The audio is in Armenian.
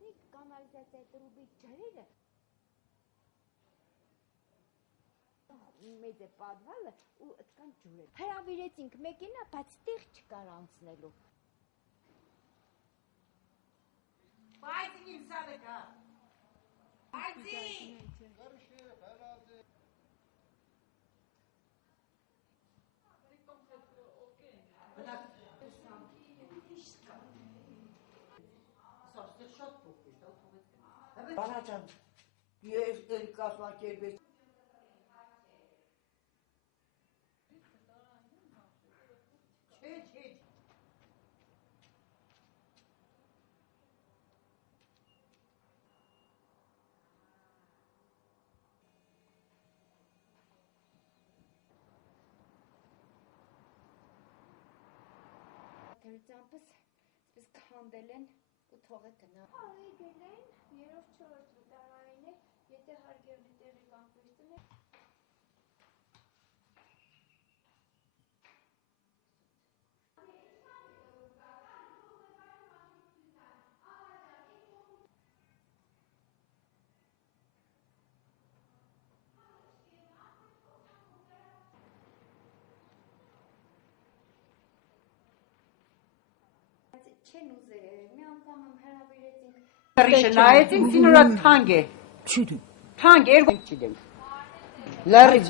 տեսնի կանալիզացիայի տրուբի ջրերը մեծ է պատվալը ու ըտկան ջուրը։ Հրավիրեցինք մեկինա, բայց տեղ չկար անցնելու։ Պայցին իմ սալեկա։ Պայցին։ Բանաճան, ես էլ կազմակերպեց։ Չէ։ Թերությամբ սպես քանդել են ու թողը գնա։ Արի գնեն, 3-4 վտարային է, եթե հարգերն տեղի կանգնեցին է։ Չեն ուզել, մի անգամ հրավիրեցինք։ Հրիշը նայեցին, սինորակ թանկ է։ Թանկ, երկու չիդենք։ Լարիվ,